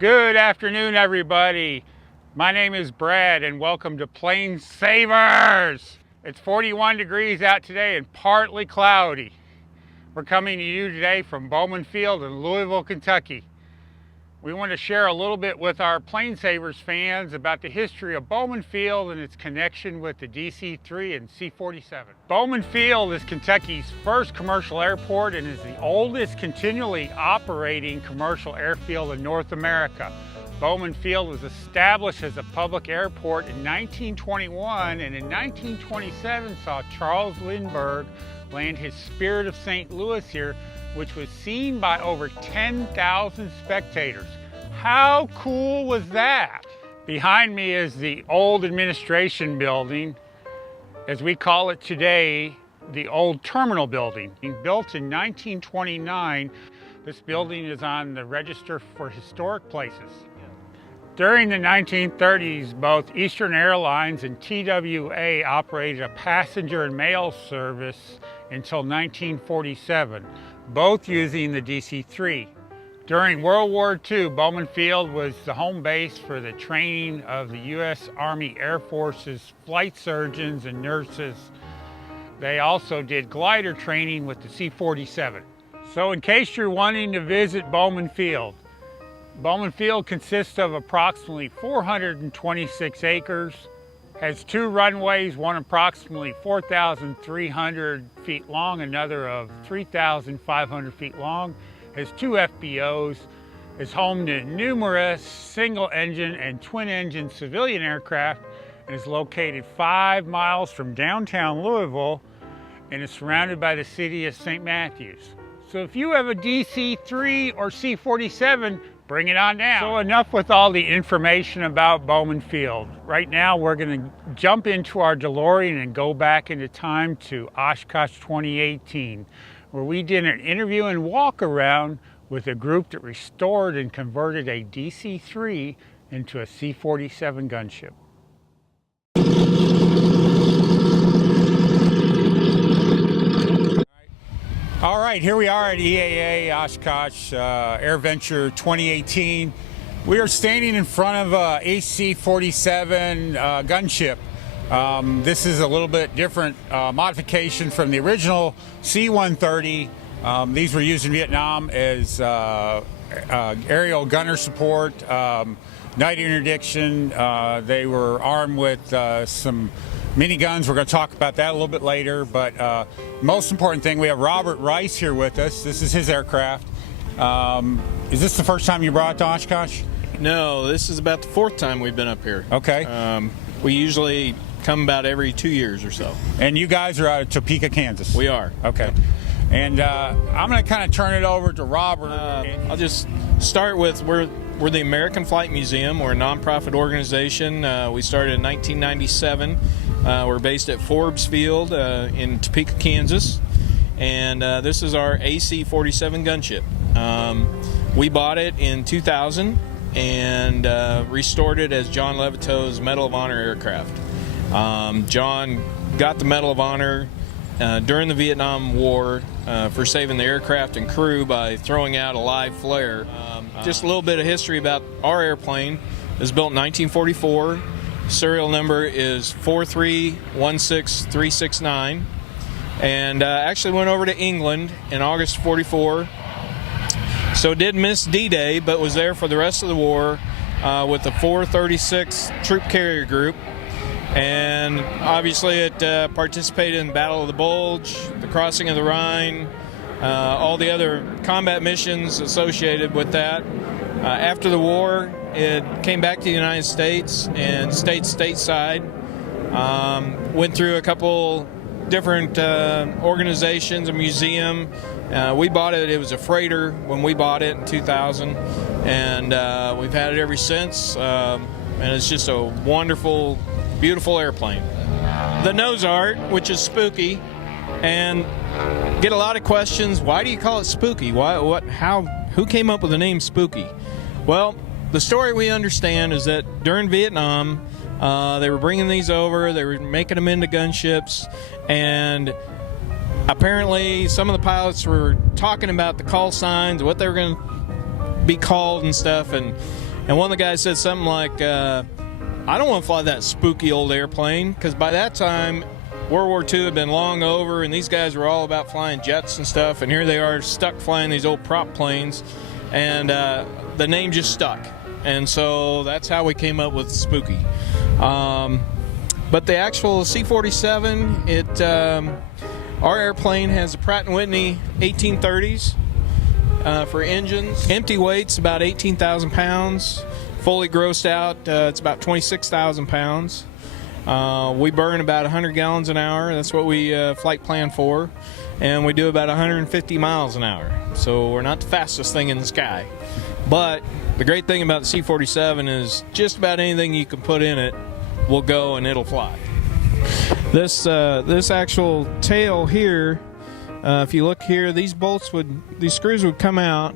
Good afternoon, everybody. My name is Brad, and welcome to Plane Savers. It's 41 degrees out today and partly cloudy. We're coming to you today from Bowman Field in Louisville, Kentucky. We want to share a little bit with our Plane Savers fans about the history of Bowman Field and its connection with the DC-3 and C-47. Bowman Field is Kentucky's first commercial airport and is the oldest continually operating commercial airfield in North America. Bowman Field was established as a public airport in 1921, and in 1927 saw Charles Lindbergh land his Spirit of St. Louis here, which was seen by over 10,000 spectators. How cool was that? Behind me is the old administration building, as we call it today, the old terminal building. Built in 1929, this building is on the Register for Historic Places. During the 1930s, both Eastern Airlines and TWA operated a passenger and mail service until 1947, both using the DC-3. During World War II, Bowman Field was the home base for the training of the U.S. Army Air Force's flight surgeons and nurses. They also did glider training with the C-47. So in case you're wanting to visit Bowman Field consists of approximately 426 acres, has 2 runways, one approximately 4,300 feet long, another of 3,500 feet long, has 2 FBOs, is home to numerous single-engine and twin-engine civilian aircraft, and is located 5 miles from downtown Louisville, and is surrounded by the city of St. Matthews. So if you have a DC-3 or C-47, bring it on down. So enough with all the information about Bowman Field. Right now we're going to jump into our DeLorean and go back into time to Oshkosh 2018, where we did an interview and walk around with a group that restored and converted a DC-3 into a C-47 gunship. All right, here we are at EAA Oshkosh AirVenture 2018. We are standing in front of a AC-47 gunship. This is a little bit different modification from the original C-130. These were used in Vietnam as aerial gunner support, night interdiction. They were armed with some miniguns. We're going to talk about that a little bit later, but most important thing, we have Robert Rice here with us. This is his aircraft. Is this the first time you brought it to Oshkosh? No, this is about the 4th time we've been up here. Okay. We usually come about every 2 years or so. And you guys are out of Topeka, Kansas? We are. Okay. And I'm going to kind of turn it over to Robert. I'll just start with, we're the American Flight Museum. We're a nonprofit organization. We started in 1997. We're based at Forbes Field in Topeka, Kansas. And this is our AC-47 gunship. We bought it in 2000 and restored it as John Levitto's Medal of Honor aircraft. John got the Medal of Honor during the Vietnam War for saving the aircraft and crew by throwing out a live flare. Just a little bit of history about our airplane. It was built in 1944. Serial number is 4316369, and actually went over to England in August 44. So did miss D-Day, but was there for the rest of the war with the 436 Troop Carrier Group. And obviously it participated in the Battle of the Bulge, the Crossing of the Rhine, all the other combat missions associated with that. After the war, it came back to the United States and stayed stateside. Went through a couple different organizations, a museum. We bought it, it was a freighter when we bought it in 2000, and we've had it ever since. And it's just a wonderful, beautiful airplane. The nose art, which is spooky, and get a lot of questions. Why do you call it spooky? Why? What? How? Who came up with the name spooky? Well, the story we understand is that during Vietnam, they were bringing these over, they were making them into gunships, and apparently some of the pilots were talking about the call signs, what they were going to be called and stuff, and And one of the guys said something like, I don't want to fly that spooky old airplane, because by that time World War II had been long over, and these guys were all about flying jets and stuff, and here they are stuck flying these old prop planes, and the name just stuck. And so that's how we came up with Spooky. But the actual C-47, our airplane has a Pratt & Whitney 1830s for engines. Empty weight's about 18,000 pounds. Fully grossed out, it's about 26,000 pounds. We burn about 100 gallons an hour. That's what we flight plan for. And we do about 150 miles an hour. So we're not the fastest thing in the sky. But the great thing about the C-47 is just about anything you can put in it will go and it'll fly. This actual tail here, if you look here, these screws would come out,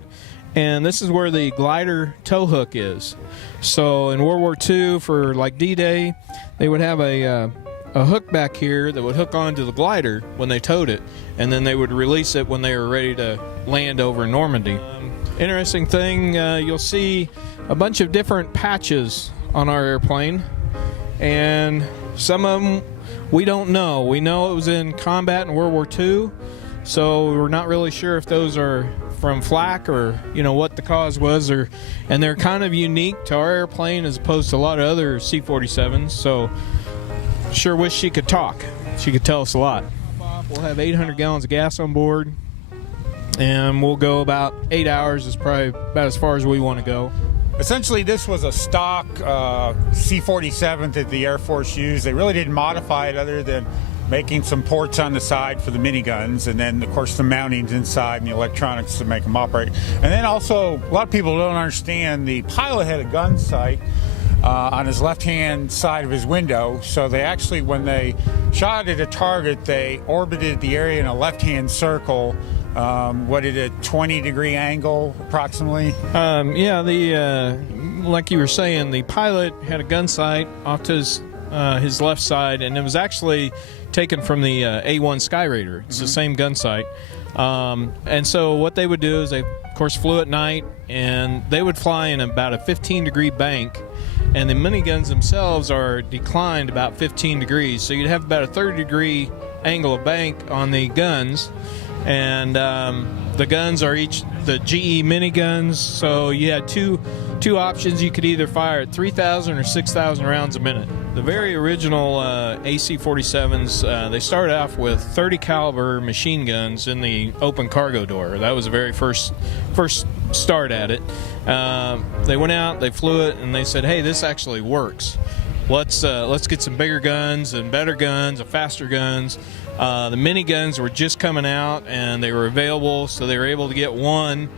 and this is where the glider tow hook is. So in World War II, for like D-Day, they would have a hook back here that would hook onto the glider when they towed it, and then they would release it when they were ready to land over Normandy. Interesting thing, you'll see a bunch of different patches on our airplane, and some of them we don't know. We know it was in combat in World War II, so we're not really sure if those are from flak or what the cause was, and they're kind of unique to our airplane as opposed to a lot of other C-47s. So sure wish she could talk. She could tell us a lot. We'll have 800 gallons of gas on board, and we'll go about 8 hours. Is probably about as far as we want to go. Essentially, this was a stock C-47 that the Air Force used. They really didn't modify it other than making some ports on the side for the miniguns, and then, of course, the mountings inside and the electronics to make them operate. And then also, a lot of people don't understand, the pilot had a gun sight on his left-hand side of his window. So they actually, when they shot at a target, they orbited the area in a left-hand circle. What did a 20-degree angle approximately? Yeah, like you were saying, the pilot had a gun sight off to his left side, and it was actually taken from the A-1 Sky Raider. It's the same gun sight. And so what they would do is they, of course, flew at night, and they would fly in about a 15-degree bank, and the miniguns themselves are declined about 15 degrees. So you'd have about a 30-degree angle of bank on the guns. And the guns are each the GE miniguns, so you had two options. You could either fire at 3,000 or 6,000 rounds a minute. The very original AC-47s, they started off with 30 caliber machine guns in the open cargo door. That was the very first start at it. They went out, they flew it, and they said, "Hey, this actually works. Let's get some bigger guns and better guns and faster guns." The miniguns were just coming out, and they were available, so they were able to get one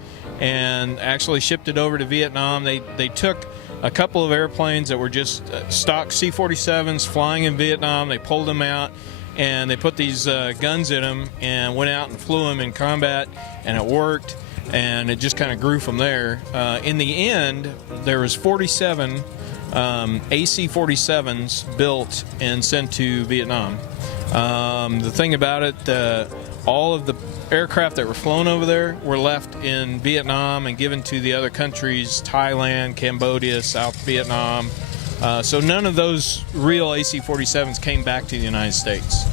and actually shipped it over to Vietnam. They took a couple of airplanes that were just stock C-47s flying in Vietnam. They pulled them out, and they put these guns in them and went out and flew them in combat, and it worked, and it just kind of grew from there. In the end, there was 47 AC-47s built and sent to Vietnam. The thing about it, all of the aircraft that were flown over there were left in Vietnam and given to the other countries, Thailand, Cambodia, South Vietnam. So none of those real AC-47s came back to the United States.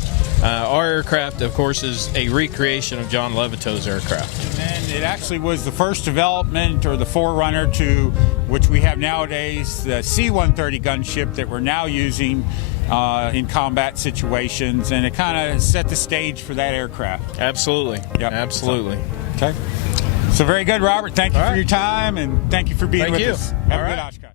Our aircraft, of course, is a recreation of John Levitto's aircraft. And it actually was the first development, or the forerunner to which we have nowadays, the C-130 gunship that we're now using in combat situations, and it kind of set the stage for that aircraft. Absolutely. Yep. Absolutely. Okay. So very good, Robert. Thank you for your time, and thank you for being with us. Have a good Oshkosh.